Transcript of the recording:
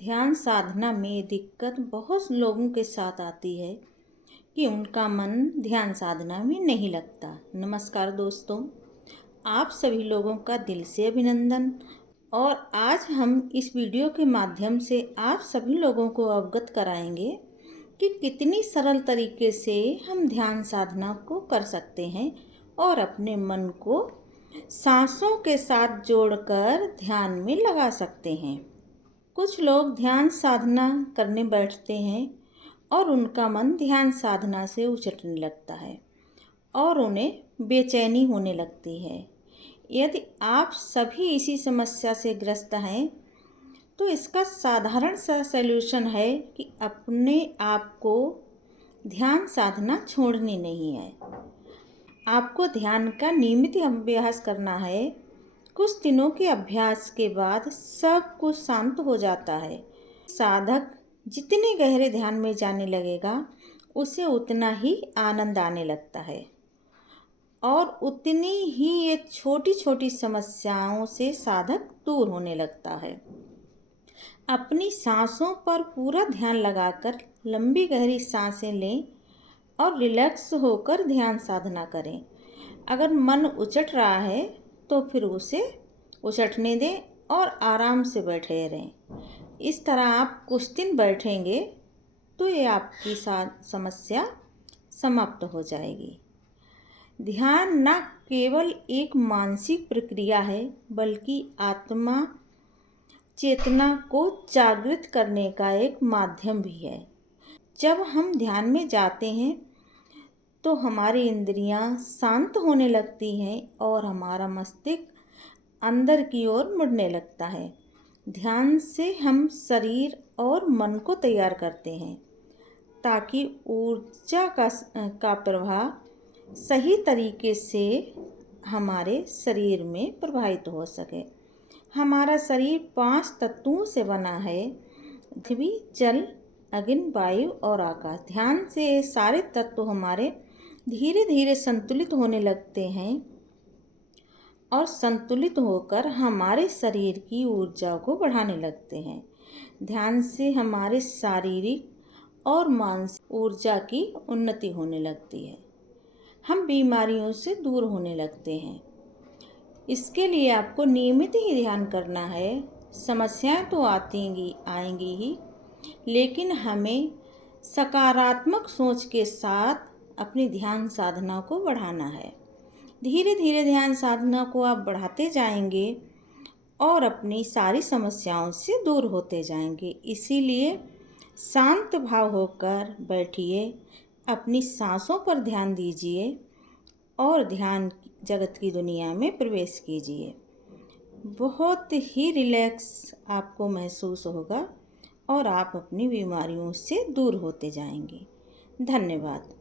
ध्यान साधना में दिक्कत बहुत लोगों के साथ आती है कि उनका मन ध्यान साधना में नहीं लगता। नमस्कार दोस्तों, आप सभी लोगों का दिल से अभिनंदन। और आज हम इस वीडियो के माध्यम से आप सभी लोगों को अवगत कराएंगे कि कितनी सरल तरीके से हम ध्यान साधना को कर सकते हैं और अपने मन को सांसों के साथ जोड़कर ध्यान में लगा सकते हैं। कुछ लोग ध्यान साधना करने बैठते हैं और उनका मन ध्यान साधना से उचटने लगता है और उन्हें बेचैनी होने लगती है। यदि आप सभी इसी समस्या से ग्रस्त हैं तो इसका साधारण सा सलूशन है कि अपने आप को ध्यान साधना छोड़नी नहीं है। आपको ध्यान का नियमित अभ्यास करना है। कुछ दिनों के अभ्यास के बाद सब कुछ शांत हो जाता है। साधक जितने गहरे ध्यान में जाने लगेगा उसे उतना ही आनंद आने लगता है और उतनी ही ये छोटी छोटी समस्याओं से साधक दूर होने लगता है। अपनी सांसों पर पूरा ध्यान लगाकर लंबी गहरी सांसें लें और रिलैक्स होकर ध्यान साधना करें। अगर मन उचट रहा है तो फिर उसे उचटने दें और आराम से बैठे रहें। इस तरह आप कुछ दिन बैठेंगे तो ये आपकी समस्या समाप्त हो जाएगी। ध्यान न केवल एक मानसिक प्रक्रिया है बल्कि आत्मा चेतना को जागृत करने का एक माध्यम भी है। जब हम ध्यान में जाते हैं तो हमारी इंद्रियां शांत होने लगती हैं और हमारा मस्तिष्क अंदर की ओर मुड़ने लगता है। ध्यान से हम शरीर और मन को तैयार करते हैं ताकि ऊर्जा का प्रवाह सही तरीके से हमारे शरीर में प्रवाहित हो सके। हमारा शरीर 5 तत्वों से बना है: पृथ्वी, जल, अग्नि, वायु और आकाश। ध्यान से सारे तत्व हमारे धीरे धीरे संतुलित होने लगते हैं और संतुलित होकर हमारे शरीर की ऊर्जा को बढ़ाने लगते हैं। ध्यान से हमारे शारीरिक और मानसिक ऊर्जा की उन्नति होने लगती है। हम बीमारियों से दूर होने लगते हैं। इसके लिए आपको नियमित ही ध्यान करना है। समस्याएं तो आएंगी ही, लेकिन हमें सकारात्मक सोच के साथ अपनी ध्यान साधना को बढ़ाना है। धीरे धीरे ध्यान साधना को आप बढ़ाते जाएंगे और अपनी सारी समस्याओं से दूर होते जाएंगे। इसीलिए शांत भाव होकर बैठिए, अपनी सांसों पर ध्यान दीजिए और ध्यान जगत की दुनिया में प्रवेश कीजिए। बहुत ही रिलैक्स आपको महसूस होगा और आप अपनी बीमारियों से दूर होते जाएंगे। धन्यवाद।